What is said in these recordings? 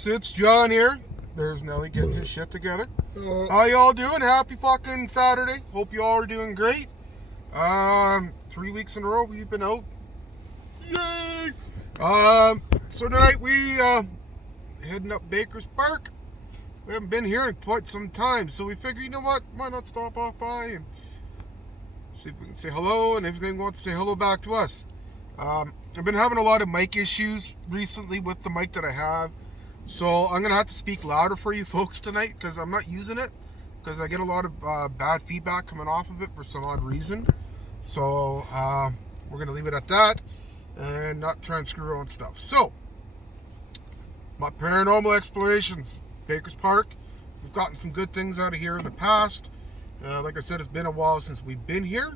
folks, it's John here. There's Nelly getting his shit together. How y'all doing? Happy fucking Saturday. Hope you all are doing great. 3 weeks in a row we've been out. Yay! So tonight we heading up Baker's Park. We haven't been here in quite some time, so we figured, you know what? Why not stop off by and see if we can say hello, and everything wants to say hello back to us. I've been having a lot of mic issues recently with the mic that I have, so I'm going to have to speak louder for you folks tonight because I'm not using it, because I get a lot of bad feedback coming off of it for some odd reason. So we're going to leave it at that and not try and screw around stuff. So, my paranormal explorations, Baker's Park. We've gotten some good things out of here in the past. Like I said, it's been a while since we've been here.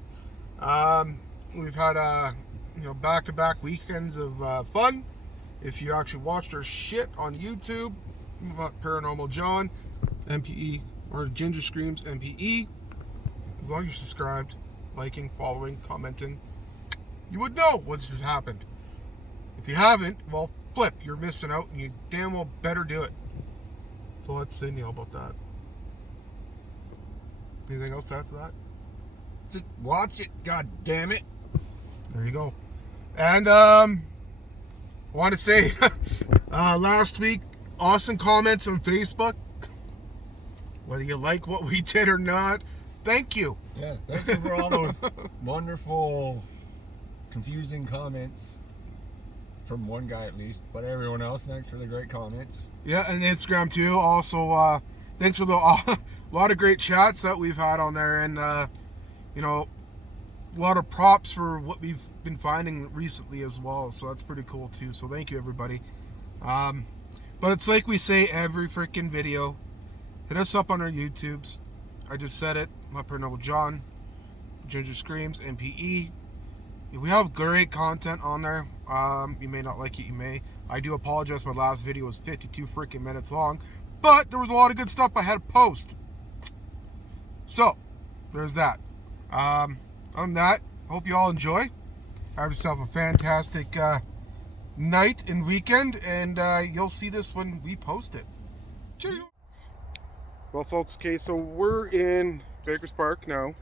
We've had back-to-back weekends of fun. If you actually watched our shit on YouTube, Paranormal John, M.P.E, or Ginger Screams, M.P.E, as long as you're subscribed, liking, following, commenting, you would know what's just happened. If you haven't, well, flip, you're missing out, and you damn well better do it. So let's say Neil about that. Anything else after that? Just watch it, god damn it. There you go. And I want to say last week, awesome comments on Facebook. Whether you like what we did or not, thank you. Yeah, thank you for all those wonderful, confusing comments. From one guy at least, but everyone else, thanks for the great comments. Yeah, and Instagram too. Also, thanks for the a lot of great chats that we've had on there, and a lot of props for what we've been finding recently as well. So that's pretty cool too. So thank you, everybody. But it's like we say every freaking video. Hit us up on our YouTubes. I just said it. My Paranormal John, Ginger Screams, M.P.E. We have great content on there. You may not like it, you may. I do apologize, my last video was 52 freaking minutes long, but there was a lot of good stuff I had to post. So, there's that. Other than that, hope you all enjoy. Have yourself a fantastic night and weekend, and you'll see this when we post it. Cheers! Well, folks, okay, so we're in Baker's Park now.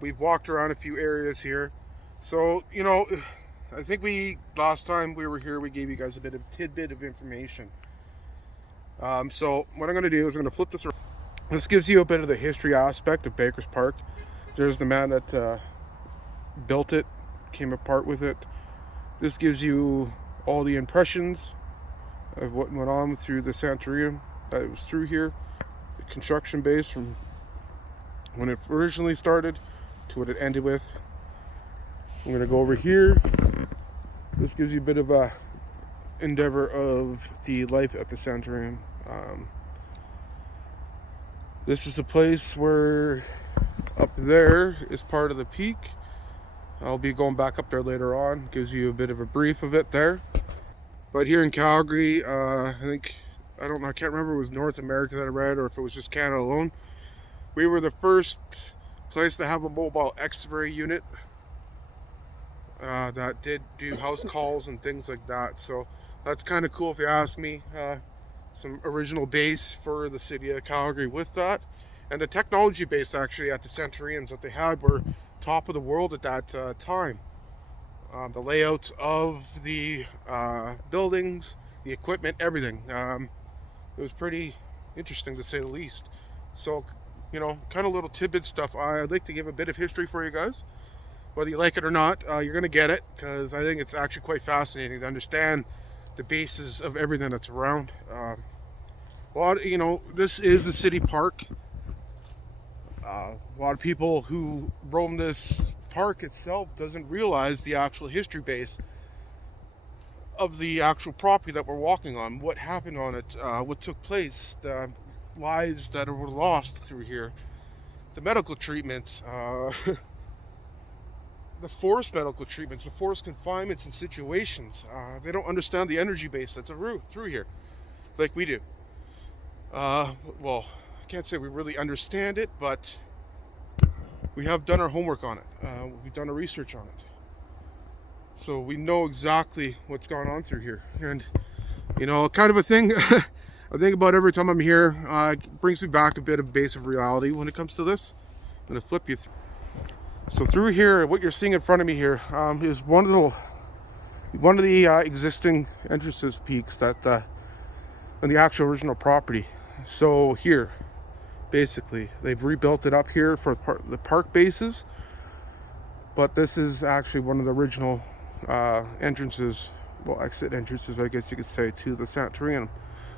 We've walked around a few areas here. So, I think last time we were here, we gave you guys a bit of tidbit of information. So what I'm going to do is I'm going to flip this around. This gives you a bit of the history aspect of Baker's Park. There's the man that built it, came apart with it. This gives you all the impressions of what went on through the Sanatorium that was through here. The construction base from when it originally started to what it ended with. I'm going to go over here. This gives you a bit of a endeavor of the life at the Sanatorium. This is a place where up there is part of the peak. I'll be going back up there later on. Gives you a bit of a brief of it there. But here in Calgary, I can't remember if it was North America that I read or if it was just Canada alone. We were the first place to have a mobile X-ray unit. That did do house calls and things like that, so that's kind of cool if you ask me. Some original base for the city of Calgary with that, and the technology base actually at the Sanatoriums that they had were top of the world at that time. The layouts of the buildings, the equipment, everything. It was pretty interesting to say the least. So, kind of little tidbit stuff. I'd like to give a bit of history for you guys. Whether you like it or not, you're going to get it, because I think it's actually quite fascinating to understand the basis of everything that's around. This is a city park. A lot of people who roam this park itself doesn't realize the actual history base of the actual property that we're walking on, what happened on it, what took place, the lives that were lost through here, the medical treatments, the forced medical treatments, the forced confinements and situations. They don't understand the energy base that's through here, like we do. Well, I can't say we really understand it, but we have done our homework on it. We've done our research on it. So we know exactly what's gone on through here. And You know, kind of a thing I think about every time I'm here. It brings me back a bit of base of reality when it comes to this. I'm gonna flip you through. So through here, what you're seeing in front of me here is one of the existing entrances peaks that on the actual original property. So here, basically, they've rebuilt it up here for the park bases, but this is actually one of the original entrances, well, exit entrances, I guess you could say, to the Sanatorium.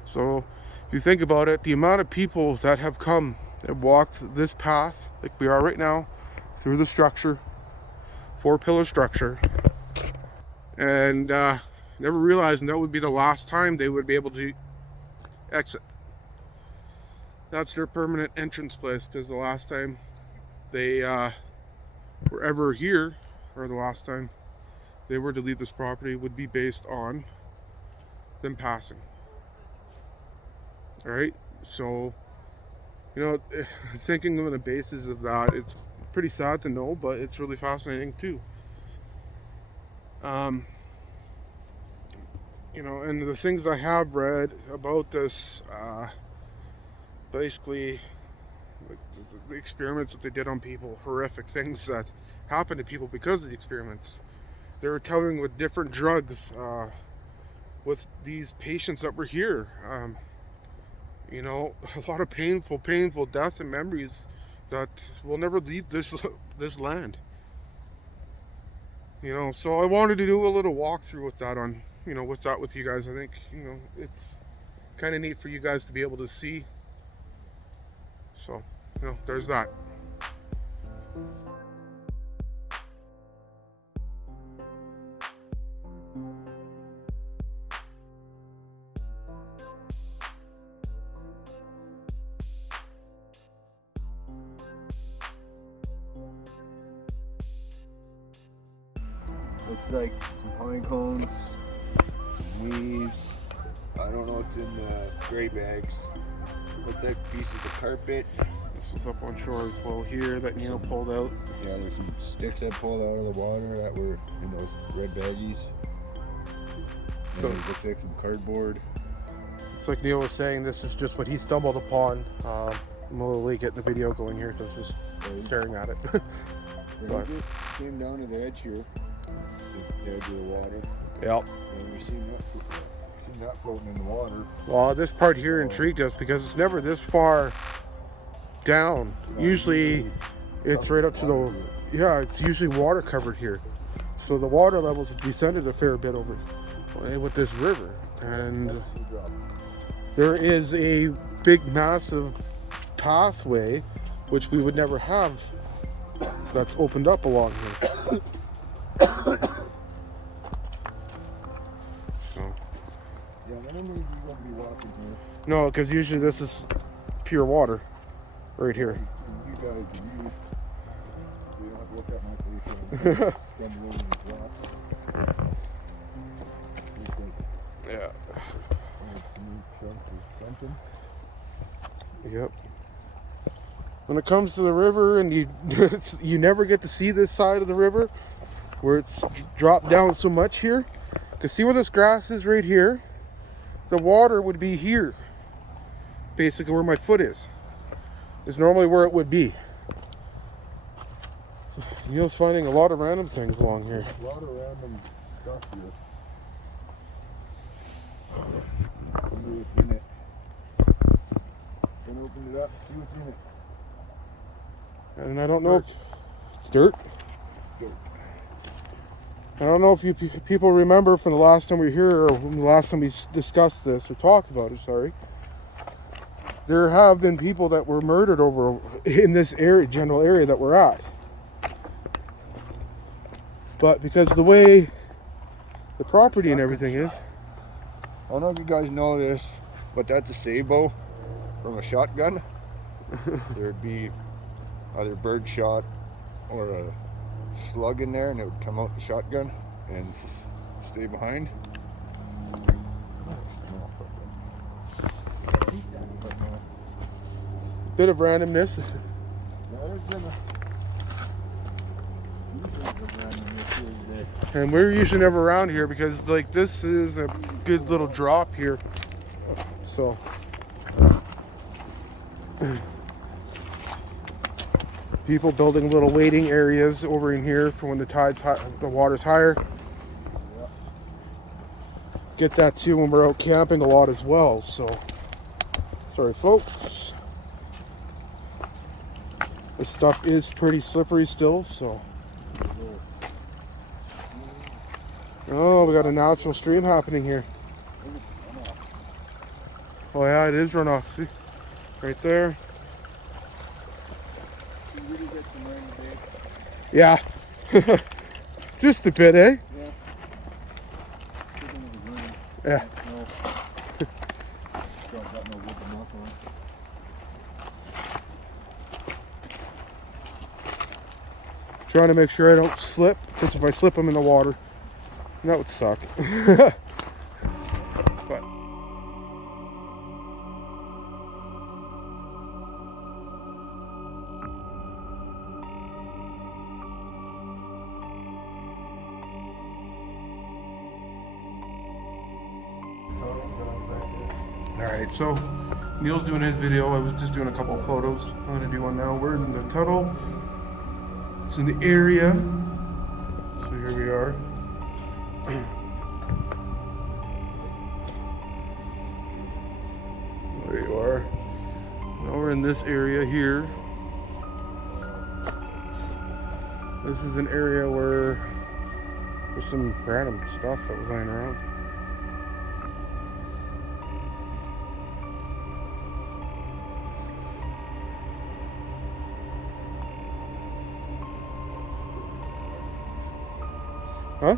So if you think about it, the amount of people that have come and walked this path, like we are right now, through the structure, 4-pillar structure, and never realizing that would be the last time they would be able to exit. That's their permanent entrance place, because the last time they were ever here, or the last time they were to leave this property, would be based on them passing. All right, so you know, thinking on the basis of that, it's pretty sad to know, but it's really fascinating too. You know, and the things I have read about this, basically, the experiments that they did on people, horrific things that happened to people because of the experiments. They were telling with different drugs with these patients that were here. You know, a lot of painful death and memories that will never leave this land. You know, so I wanted to do a little walkthrough with that on, you know, with you guys. I think, you know, it's kind of neat for you guys to be able to see. So, you know, there's that. Looks like some pine cones, some weeds. I don't know what's in the gray bags. Looks like pieces of carpet. This was up on shore as well here that Neil pulled out. Yeah, there's some sticks that pulled out of the water that were in those red baggies. So it looks like some cardboard. It's like Neil was saying, this is just what he stumbled upon. I'm literally getting the video going here, so it's just staring at it. But it just came down to the edge here, the edge of the water. Yep. And we seen that floating in the water. Well, this part here intrigued us because it's never this far down. Usually it's right up to the, yeah, it's usually water covered here. So the water levels have descended a fair bit over with this river. And there is a big, massive pathway, which we would never have, that's opened up along here. So. Yeah, I don't think you're going to be walking here. No, because usually this is pure water right here. You guys can use, so you don't have to look at my face. Spend a little bit of Yeah. Yep. When it comes to the river, and you never get to see this side of the river where it's dropped down so much here. Because see where this grass is right here? The water would be here. Basically where my foot is normally where it would be. Neil's finding a lot of random things along here. A lot of random stuff here. Under what's in it. Gonna open it up, see what's in it. And I don't know if it's dirt. I don't know if you people remember from the last time we were here, or from the last time we discussed this or talked about it, sorry. There have been people that were murdered over in this area, general area that we're at. But because of the way the property and everything is. I don't know if you guys know this, but that's a sabot from a shotgun. There'd be either bird shot or a slug in there, and it would come out the shotgun and stay behind. Bit of randomness. And we're usually never around here because like this is a good little drop here. So people building little waiting areas over in here for when the water's higher. Get that too when we're out camping a lot as well. So sorry folks, this stuff is pretty slippery still. So oh, we got a natural stream happening here. Oh yeah, it is runoff. See, right there. Yeah, just a bit, eh? Yeah. Trying to make sure I don't slip, because if I slip, I'm in the water. That would suck. But alright, so Neil's doing his video. I was just doing a couple photos. I'm going to do one now. We're in the tunnel. It's in the area. So here we are. There you are. Now we're in this area here. This is an area where there's some random stuff that was lying around. Huh?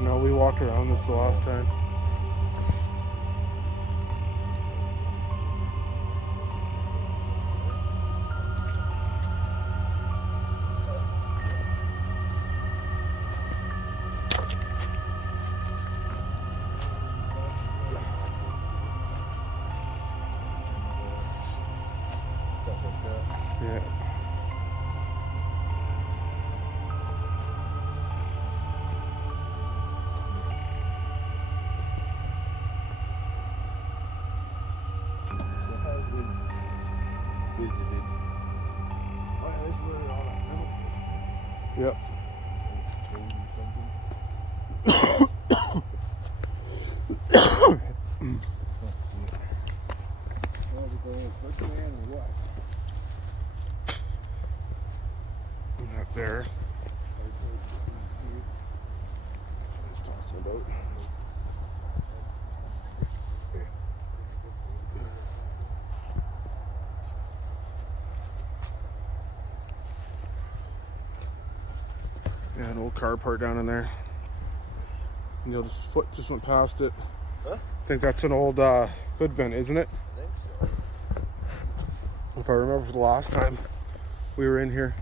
No, we walked around this the last time. Yeah. Visited. Oh, yeah, this is where all that tunnel is. Yep. Not there. What he's talking about. Yeah, an old car part down in there. Neil's foot just went past it. Huh? I think that's an old hood vent, isn't it? I think so. If I remember the last time we were in here.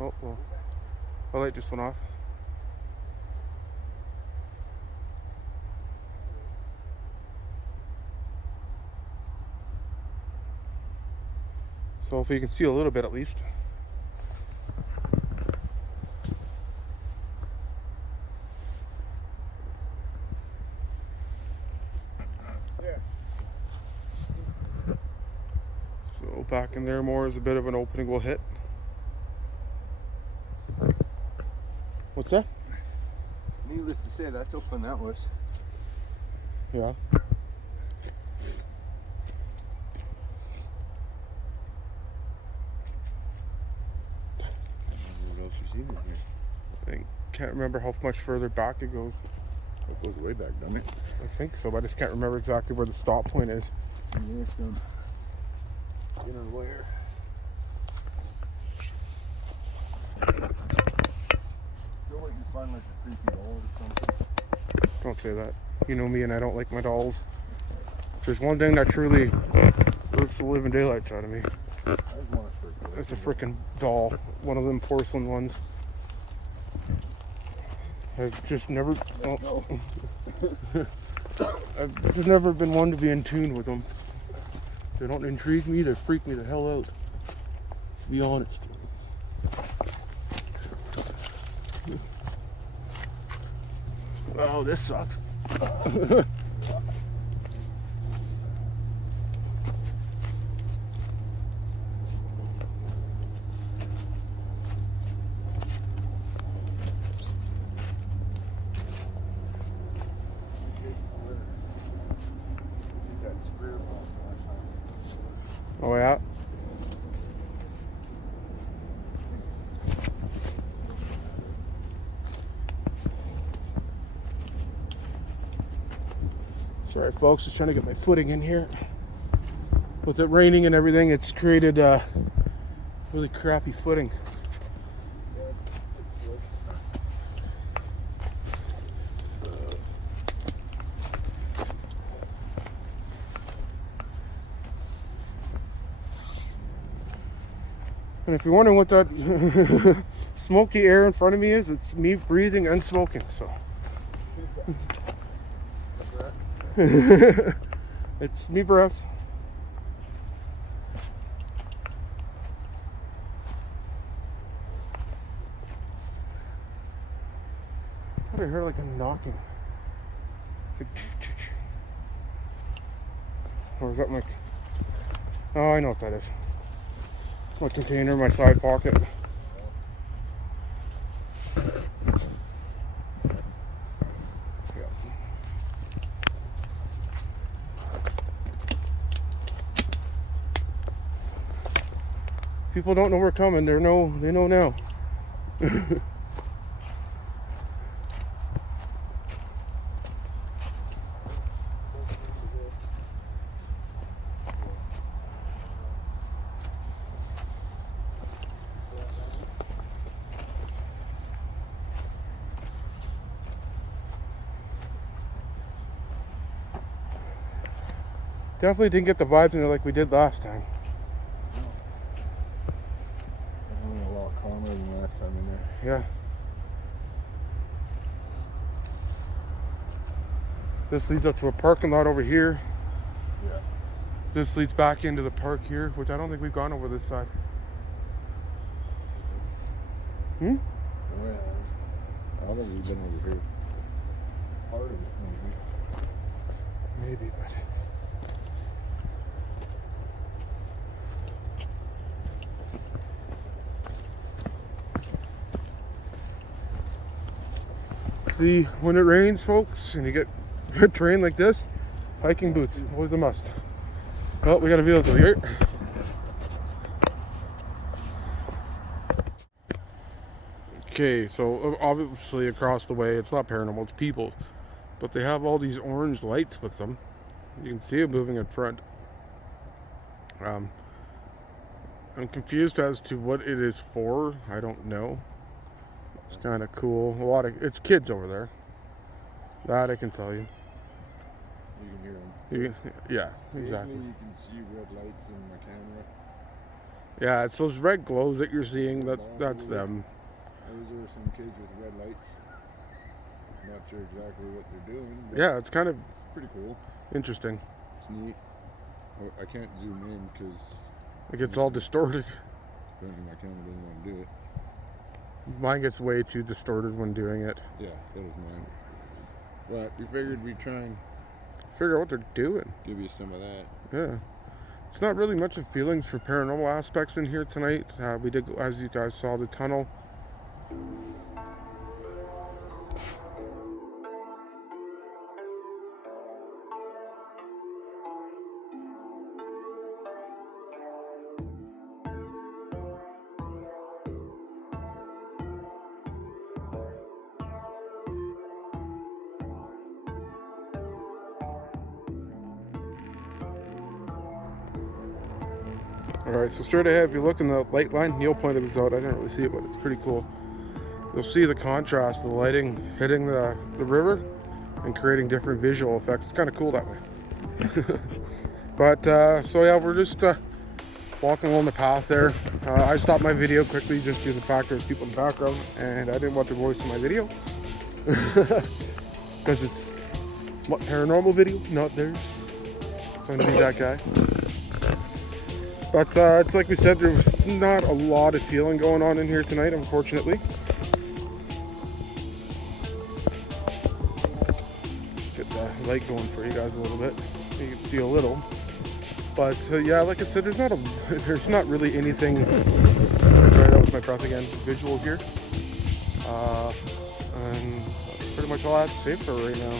Oh, well, the light just went off. So if you can see a little bit at least. Yeah. So back in there more is a bit of an opening we'll hit. What's that? Needless to say, that's how fun that was. Yeah. What else you seen in here? I can't remember how much further back it goes. It goes way back, doesn't it? I think so, but I just can't remember exactly where the stop point is. There's some inner wire. Feel like you find like a creepy doll or something. Don't say that. You know me and I don't like my dolls. If there's one thing that truly irks the living daylights out of me, I just want it for a collection. it's a freaking doll. One of them porcelain ones. I've just never... No. I've just never been one to be in tune with them. They don't intrigue me, they freak me the hell out. To be honest. Oh, this sucks. Oh yeah? Sorry folks, just trying to get my footing in here. With it raining and everything, it's created really crappy footing. And if you're wondering what that smoky air in front of me is, it's me breathing and smoking, so. It's me breath. I thought I heard like a knocking. Or is that my... Oh, I know what that is. It's my container in my side pocket. People don't know we're coming. They know now. Definitely didn't get the vibes in there like we did last time. Definitely a lot calmer than last time in there. Yeah. This leads up to a parking lot over here. Yeah. This leads back into the park here, which I don't think we've gone over this side. Hmm? Oh yeah. I don't think we've been over here. Part of it maybe. Maybe, but... See, when it rains, folks, and you get good terrain like this, hiking boots, always a must. Oh, we got a vehicle here. Okay, so obviously across the way, it's not paranormal, it's people. But they have all these orange lights with them. You can see it moving in front. I'm confused as to what it is for. I don't know. It's kind of cool. It's kids over there. That I can tell you. You can hear them. Yeah, exactly. Occasionally you can see red lights in my camera. Yeah, it's those red glows that you're seeing. That's them. Those are some kids with red lights. Not sure exactly what they're doing. But Yeah, it's kind of pretty cool. interesting. It's neat. I can't zoom in because It gets all distorted. Apparently my camera doesn't want to do it. Mine gets way too distorted when doing it. Yeah, so does mine. But we figured we'd try and Figure out what they're doing. give you some of that. Yeah. It's not really much of feelings for paranormal aspects in here tonight. We did, as you guys saw, the tunnel. Alright, so straight ahead, if you look in the light line, Neil pointed this out, I didn't really see it, but it's pretty cool. You'll see the contrast, the lighting hitting the river and creating different visual effects. It's kind of cool that way. But, so yeah, we're just walking along the path there. I stopped my video quickly just due to the fact there's people in the background and I didn't want their voice in my video. Because it's what, paranormal video, not theirs. So I'm gonna be that guy. But it's like we said, there was not a lot of feeling going on in here tonight, unfortunately. Get the light going for you guys a little bit. You can see a little. But yeah, like I said, there's not really anything. Sorry, that was my breath again. Visual here. And that's pretty much all I have to say for right now.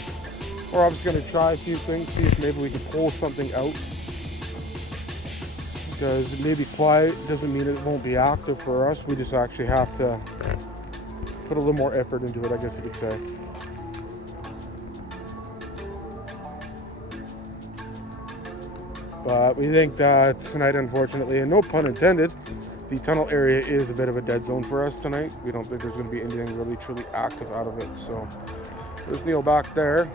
We're obviously going to try a few things, see if maybe we can pull something out. Because it may be quiet doesn't mean it won't be active for us. We just actually have to put a little more effort into it, I guess you could say. But we think that tonight, unfortunately, and no pun intended, the tunnel area is a bit of a dead zone for us tonight. We don't think there's going to be anything really truly active out of it. So there's Neil back there.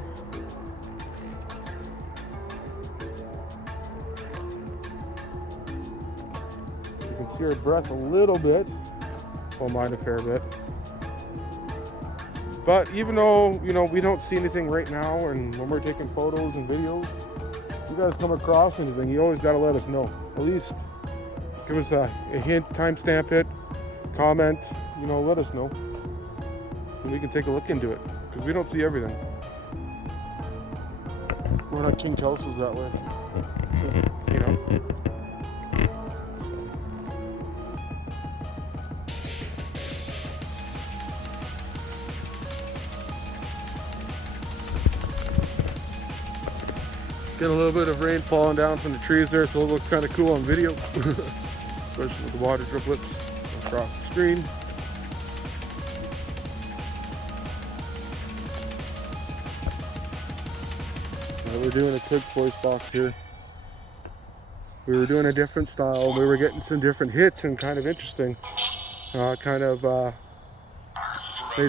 See her breath a little bit, well, mine a fair bit. But even though, you know, we don't see anything right now, and when we're taking photos and videos, you guys come across anything, you always got to let us know. At least give us a hint, timestamp it, comment, you know, let us know. And we can take a look into it, because we don't see everything. We're not King Kelsos that way, you know. Get a little bit of rain falling down from the trees there, so it looks kind of cool on video. Especially with the water driplets across the screen. Now we're doing a Kid's Voice box here. We were doing a different style. We were getting some different hits and kind of interesting. Made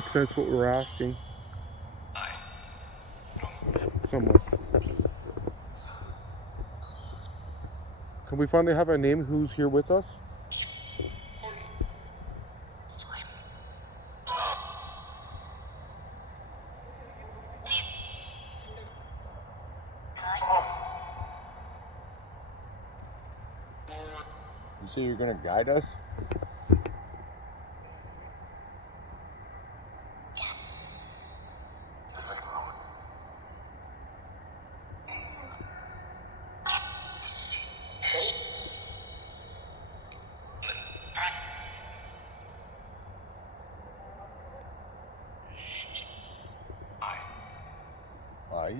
sense what we were asking. Somewhat. Can we finally have a name who's here with us? You say you're going to guide us? Eyes?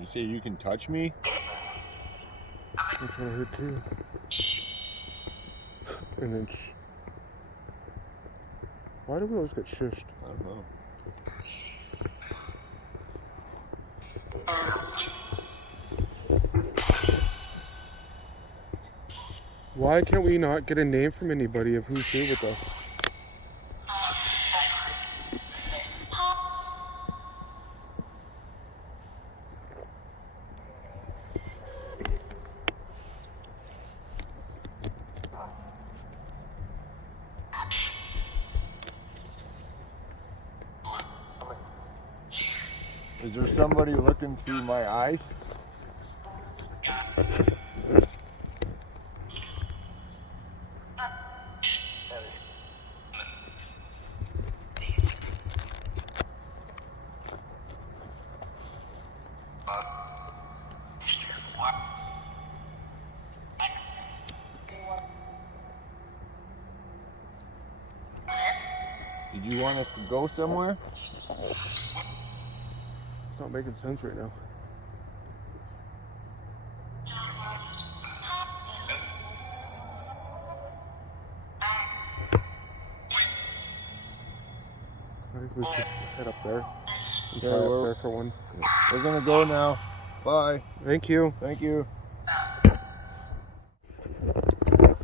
You say you can touch me? That's what I heard too. And then why do we always get shushed? I don't know. Why can't we not get a name from anybody of who's here with us? Is there somebody looking through my eyes? Did you want us to go somewhere? It's not making sense right now. I think we should head up there and try up there for one. We're gonna go now. Bye. Thank you. Thank you.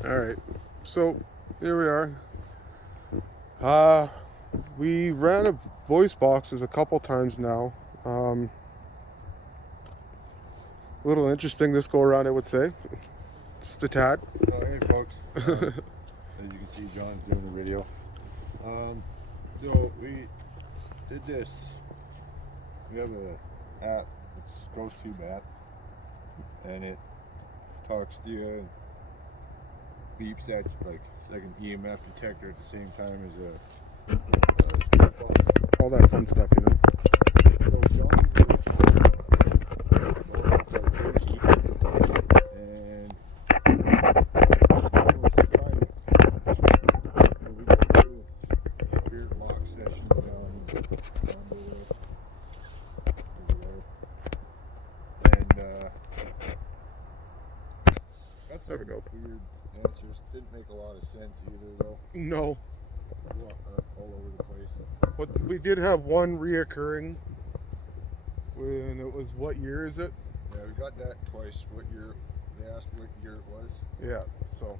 All right, so here we are. We ran a voice boxes a couple times now. A little interesting this go around, I would say. Just a tad. Oh, hey folks. As you can see, John's doing a video. So we did this. We have a app. It's GhostTube app, and it talks to you and beeps at you, like it's like an EMF detector at the same time as a All that fun stuff, you know. So John's is and spirit box session down below. And that's There we go. weird answers. Didn't make a lot of sense either, though. No, All over the place. but we did have one reoccurring. When it was, what year is it? Yeah, we got that twice. What year? They asked what year it was, Yeah, so.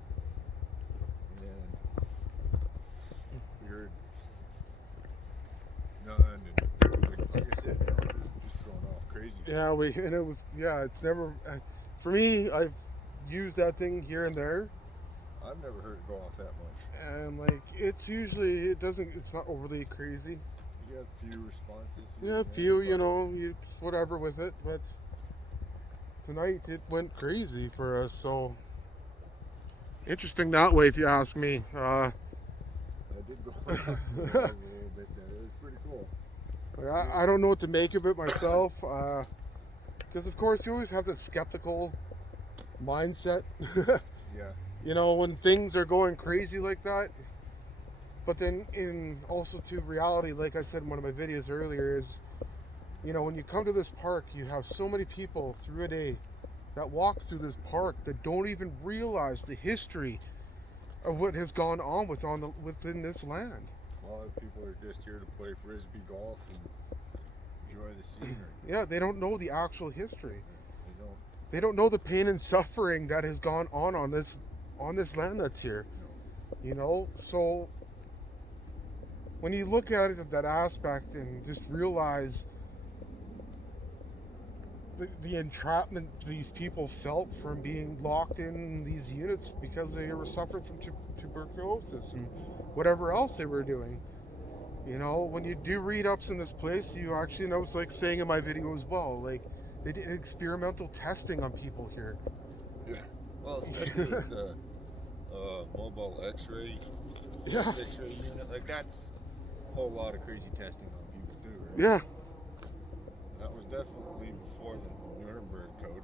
and we heard none. And like I said, it was just going off crazy. Yeah, and it was, yeah, it's never, for me, I've used that thing here and there. I've never heard it go off that much. And like, it's usually, it's not overly crazy. You got a few responses. Yeah, a few, you know, it's whatever with it, but tonight it went crazy for us, so interesting that way if you ask me. I did go off a little bit there. It was pretty cool. I don't know what to make of it myself, because of course you always have the skeptical mindset. Yeah. You know, when things are going crazy like that. But then also to reality, like I said in one of my videos earlier, is, you know, when you come to this park, you have so many people through a day that walk through this park that don't even realize the history of what has gone on within this land. A lot of people are just here to play frisbee golf and enjoy the scenery. Yeah, they don't know the actual history. They don't. They don't know the pain and suffering that has gone on this land that's here. You know, so when you look at it at that aspect and just realize the entrapment these people felt from being locked in these units because they were suffering from tuberculosis and whatever else they were doing. You know, when you do read-ups in this place, you actually, and I was like saying in my video as well, like they did experimental testing on people here. Yeah. Well, especially with the mobile X-ray. Yeah. X-ray unit, like that's a whole lot of crazy testing on people too, right? Yeah. That was definitely before the Nuremberg Code,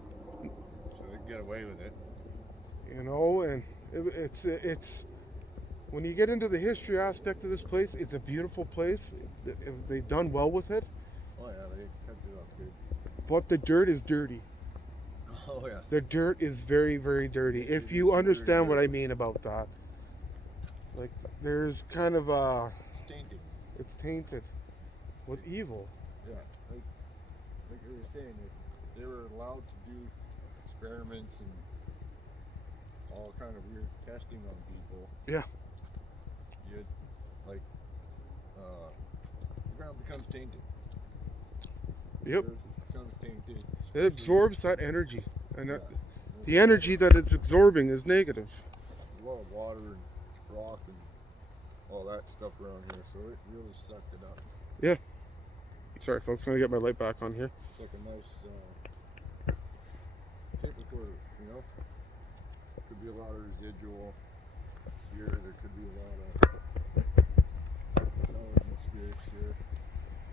so they could get away with it. You know, and it's when you get into the history aspect of this place, it's a beautiful place. They've done well with it. Oh yeah, they kept it up good. But the dirt is dirty. Oh yeah. The dirt is very, very dirty. If you understand what I mean about that. Like, there's kind of It's tainted. it's tainted with evil. Yeah, like you were saying, if they were allowed to do experiments and all kind of weird testing on people. Yeah. You'd like the ground becomes tainted. Yep. The earth becomes tainted. It absorbs that energy, and Yeah. the energy that it's absorbing is negative. A lot of water and rock and all that stuff around here, so it really sucked it up. Sorry, folks. I'm gonna get my light back on here. It's like a nice typical, you know. Could be a lot of residual here. There could be a lot of intelligent spirits here.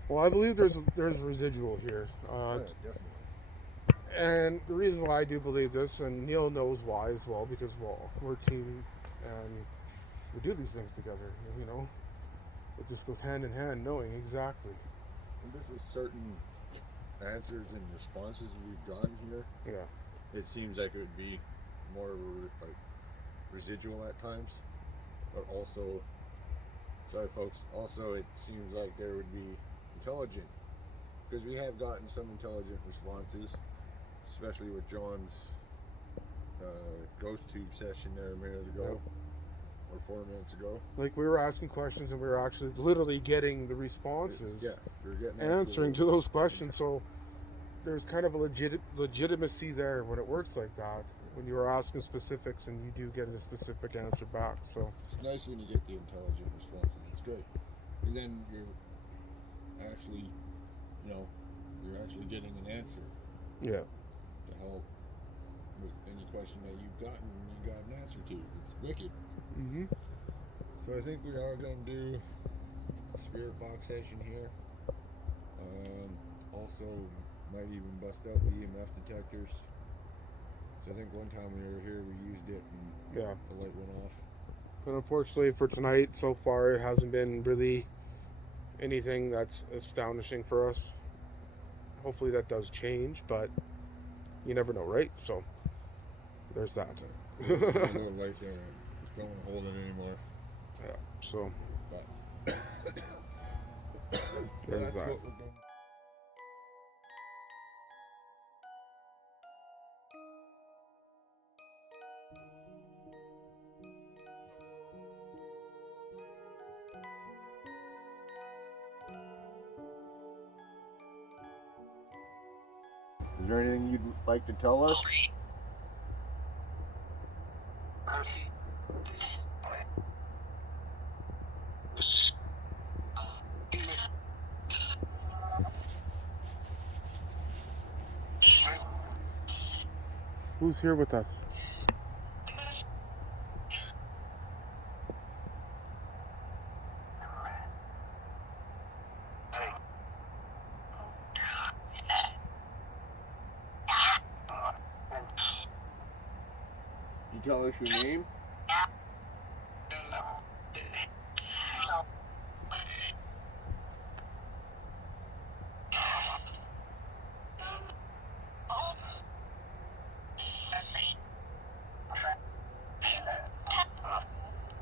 Well, I believe there's residual here. Yeah, definitely. And the reason why I do believe this, and Neil knows why as well, because, well, we're a team and we do these things together, you know. It just goes hand in hand, knowing exactly. And this is certain answers and responses we've gotten here. Yeah. It seems like it would be more like residual at times, but also, sorry folks, also it seems like there would be intelligent, because we have gotten some intelligent responses, especially with John's ghost tube session there a minute ago. Yep. Or 4 minutes ago. Like, we were asking questions and we were actually literally getting the responses. Yeah, we were getting answering to those questions. So there's kind of a legitimacy there when it works like that. When you are asking specifics and you do get a specific answer back. So it's nice when you get the intelligent responses. It's good. And then you're actually, you know, you're actually getting an answer. Yeah. To help with any question that you've gotten, you got an answer to. It's wicked. Mm-hmm. So I think we are going to do a spirit box session here. Also, might even bust out the EMF detectors. So I think one time we were here, we used it and yeah, the light went off. But unfortunately for tonight, so far, it hasn't been really anything that's astonishing for us. Hopefully that does change, but you never know, right? So there's that. Okay. There's a little light there. Don't want to hold it anymore. Yeah, so but there's that. What we're doing. Is there anything you'd like to tell us? Who's here with us? You tell us your name?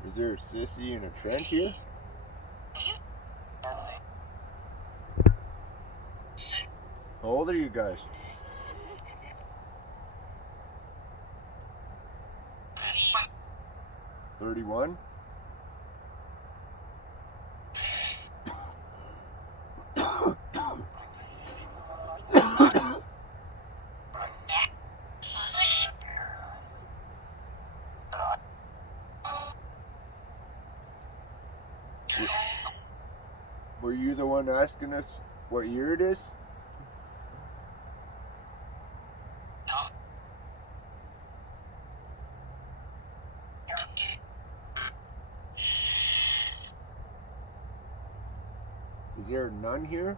Is there a sissy and a Trent here? How old are you guys? 31? Were you the one asking us what year it is? Is there a nun here?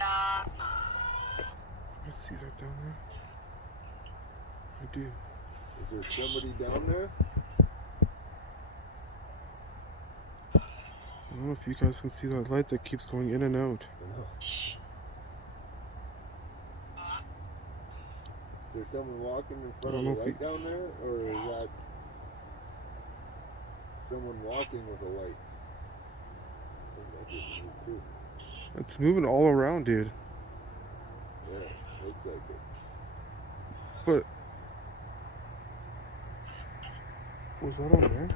I see that down there. I do. Is there somebody down there? I don't know if you guys can see that light that keeps going in and out. Is there someone walking in front of the light down there? Or is that someone walking with a light? I think that just moved too. It's moving all around, dude. Yeah, looks like it. But was that on there?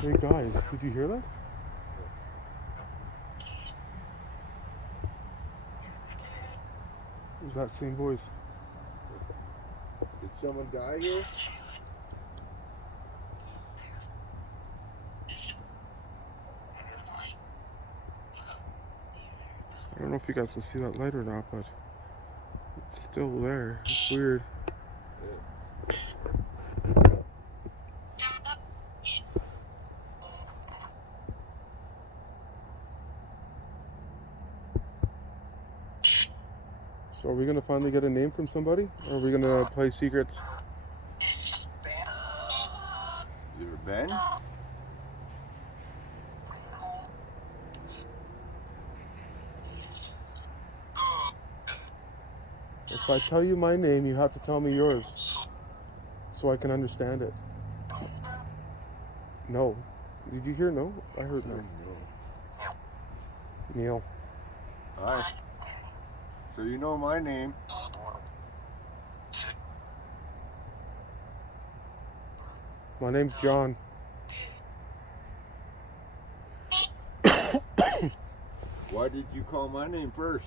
Hey guys, did you hear that? It was that same voice. Did someone die here? don't know if you guys can see that light or not, but it's still there. It's weird. So are we gonna finally get a name from somebody, or are we gonna play secrets? Either Ben? If I tell you my name, you have to tell me yours, so I can understand it. No. Did you hear no? I heard no. Neil. Hi. So you know my name. My name's John. Why did you call my name first?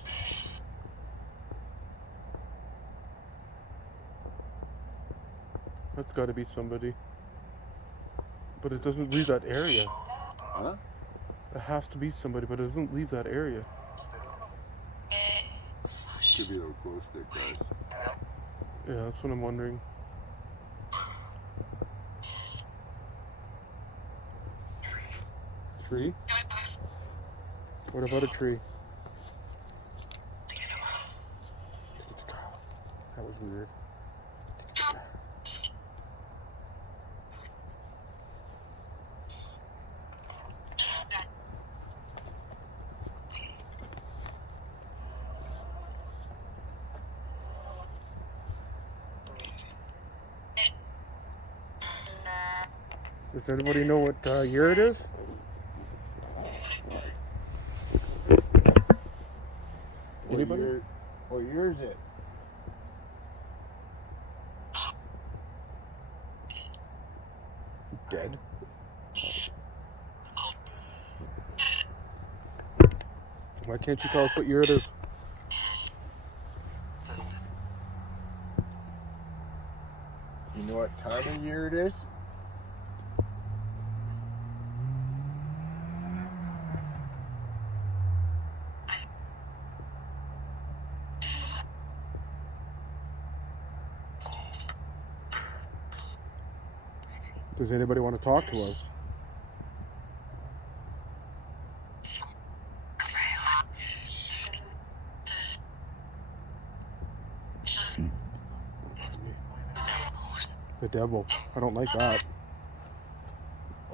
That's got to be somebody. But it doesn't leave that area. Huh? It has to be somebody, but it doesn't leave that area. Could be those glow stick guys. Yeah, that's what I'm wondering. Tree? What about a tree? That was weird. Does anybody know what year it is? Anybody? What year is it? Dead. Why can't you tell us what year it is? You know what time of year it is? Does anybody want to talk to us? The devil. I don't like that.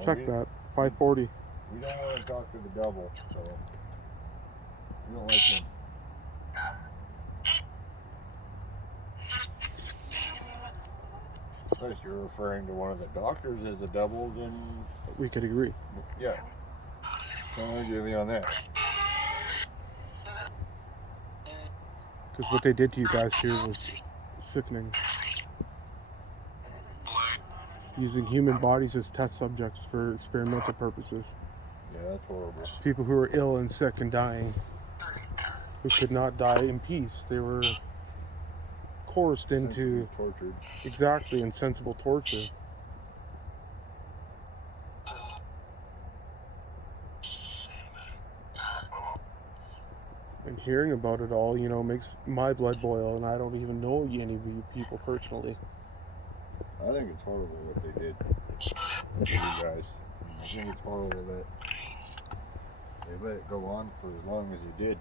Check that. 540. We don't want to talk to the devil, so we don't like him. Unless you're referring to one of the doctors as a devil, then We could agree. yeah. Can't argue with you on that. Because what they did to you guys here was sickening. Using human bodies as test subjects for experimental purposes. Yeah, that's horrible. People who were ill and sick and dying, who could not die in peace. They were coerced into tortured. exactly insensible torture. And hearing about it all, you know, makes my blood boil, and I don't even know any of you people personally. I think it's horrible what they did to you guys. I think it's horrible that they let it go on for as long as it did.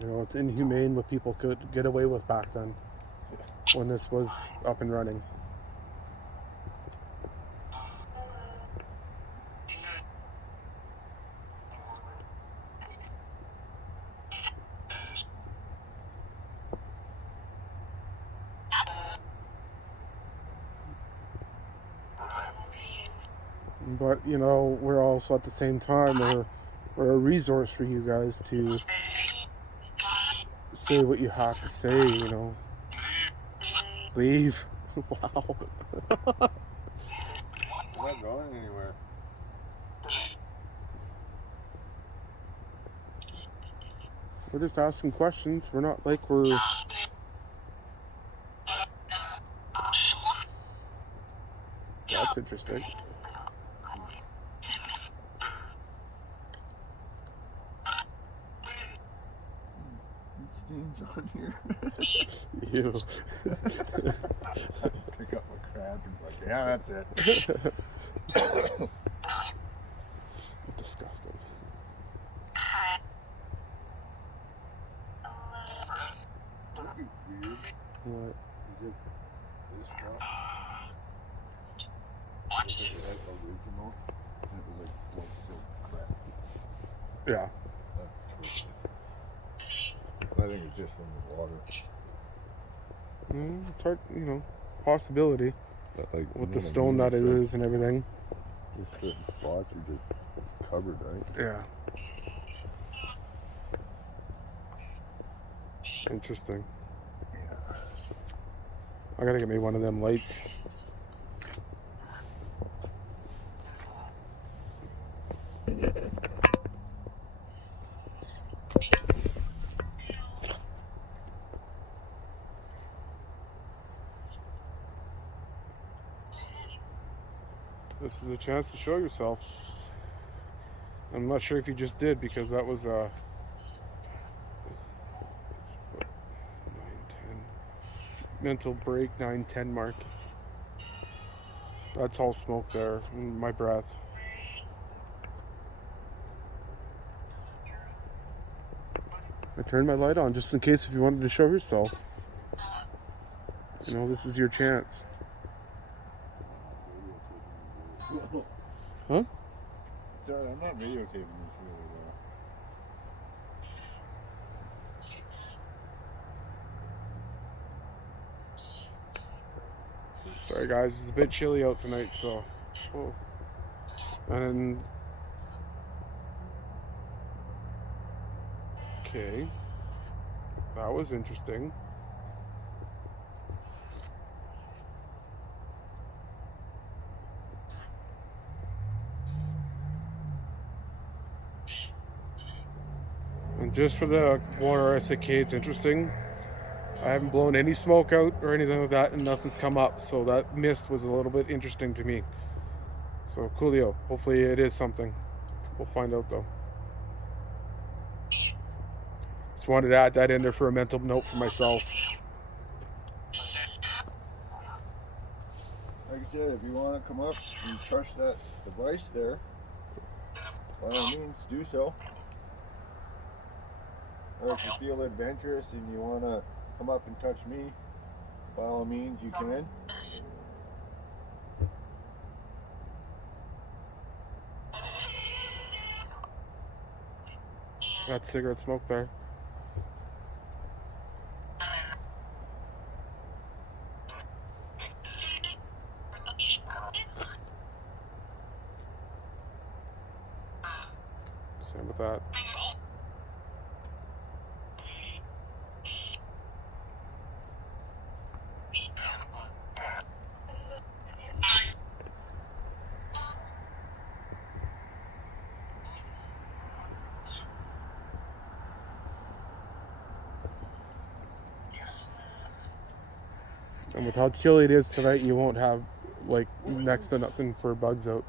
You know, it's inhumane what people could get away with back then, when this was up and running. But, you know, we're also at the same time, we're a resource for you guys to say what you have to say, you know. Leave. Wow. We're not going anywhere. We're just asking questions. We're not like we're interesting. Stains on here. Ew. Pick up my crab and like, yeah, that's it. Disgusting. That'd be weird. What? Is it this rough? Is it like original? And it was like white silk crab. Yeah. That's twisted. I think it's just from the water. It's hard, possibility. But like With the stone that it is and everything. There's certain spots are just covered, right? Yeah. Interesting. Yeah. I gotta get me one of them lights. This is a chance to show yourself. I'm not sure if you just did because that was it's 9:10. Mental break 9:10 mark. That's all smoke there. My breath. I turned my light on just in case if you wanted to show yourself. This is your chance. Huh? Sorry, I'm not videotaping this really though. Sorry guys, it's a bit chilly out tonight, so. Whoa. And okay, that was interesting. And just for the water, I said, okay, it's interesting. I haven't blown any smoke out or anything like that, and nothing's come up. So that mist was a little bit interesting to me. So coolio. Hopefully it is something. We'll find out though. Just wanted to add that in there for a mental note for myself. Like I said, if you want to come up and touch that device there, by all means do so. Or if you feel adventurous and you want to come up and touch me, by all means you can. Got cigarette smoke there. Same with that. And with how chilly it is tonight, you won't have like next to nothing for bugs out.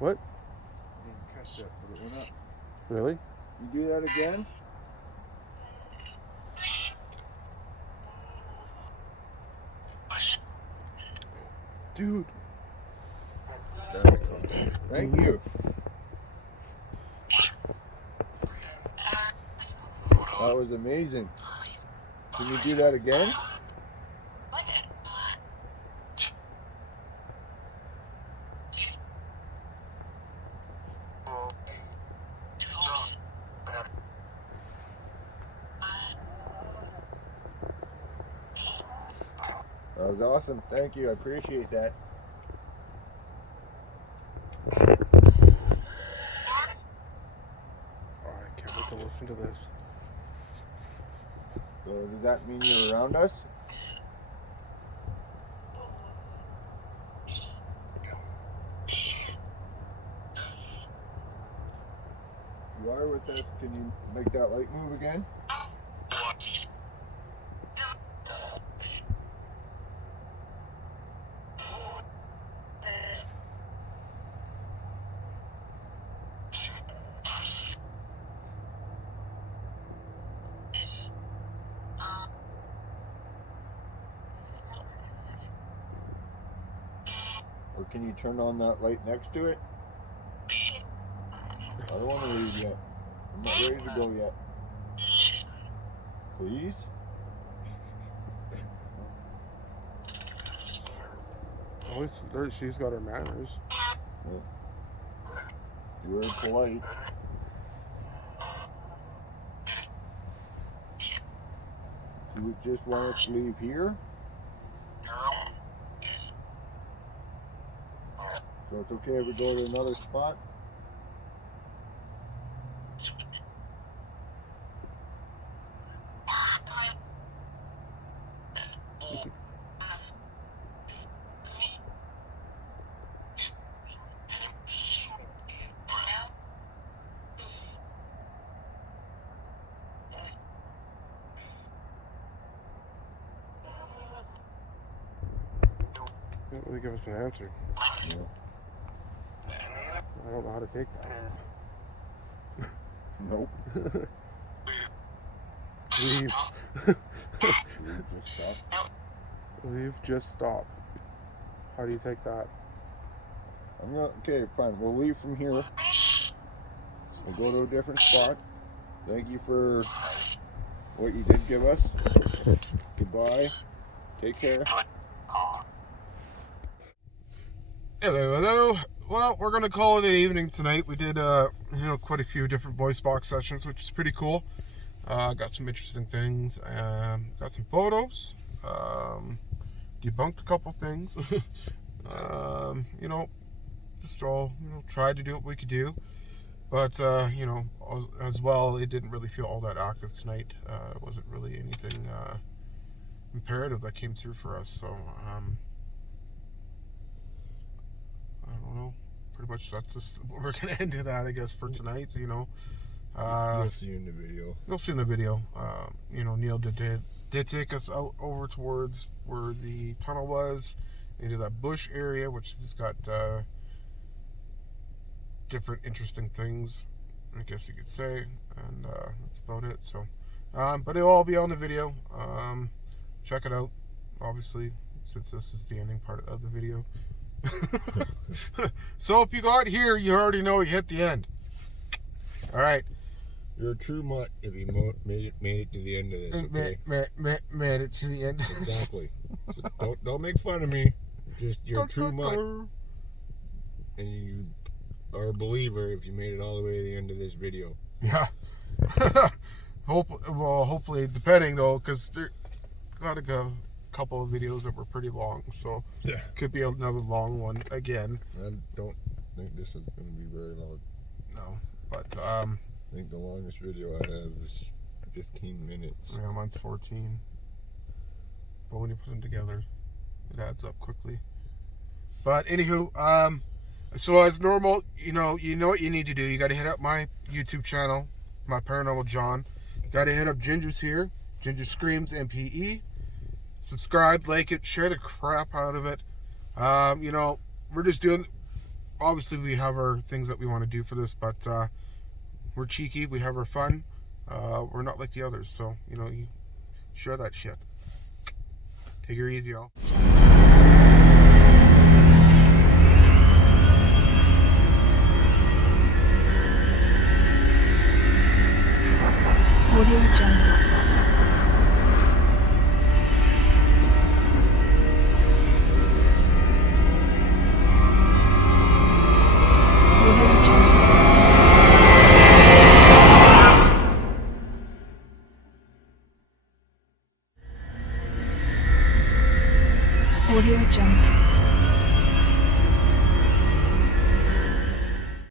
What? I didn't catch that, but it went up. Really? You do that again? Dude. Thank you. That was amazing. Can you do that again? That was awesome. Thank you. I appreciate that. Oh, I can't wait to listen to this. So does that mean you're around us? You are with us. Can you make that light move again? Or can you turn on that light next to it? I don't want to leave yet. I'm not ready to go yet. Please? At least she's got her manners. You were polite. You just want us to leave here? So it's okay if we go to another spot? They didn't really give us an answer. Yeah. I don't know how to take that. Nope. Leave. Just stop. Leave, just stop. How do you take that? Okay, fine. We'll leave from here. We'll go to a different spot. Thank you for what you did give us. Goodbye. Take care. Hello. Well, we're gonna call it an evening tonight. We did, quite a few different voice box sessions, which is pretty cool. Got some interesting things. Got some photos. Debunked a couple things. Just all, tried to do what we could do. But, as well, it didn't really feel all that active tonight. It wasn't really anything imperative that came through for us. So, I don't know. Pretty much that's just we're gonna end it at, I guess, for tonight. You'll see in the video. You'll see in the video. Neil did take us out over towards where the tunnel was, into that bush area, which has got different interesting things, I guess you could say, and that's about it. So, but it'll all be on the video. Check it out, obviously, since this is the ending part of the video. So if you got here, you already know you hit the end. All right. You're a true mutt if you made it to the end of this. Okay? Made it to the end. Exactly. So don't make fun of me. Just you're a true mutt, and you are a believer if you made it all the way to the end of this video. Yeah. Hopefully, depending though, because there got a couple of videos that were pretty long, so yeah, could be another long one again. I don't think this is going to be very long. No, but I think the longest video I have is 15 minutes. Yeah, mine's 14. But when you put them together, it adds up quickly. But anywho, so as normal, you know what you need to do. You got to hit up my YouTube channel, my Paranormal John. You got to hit up Ginger's here, Ginger Screams M.P.E. Subscribe, like it, share the crap out of it. We're just doing. Obviously, we have our things that we want to do for this, but we're cheeky. We have our fun. We're not like the others, so you share that shit. Take her easy, y'all. Audio Jungle.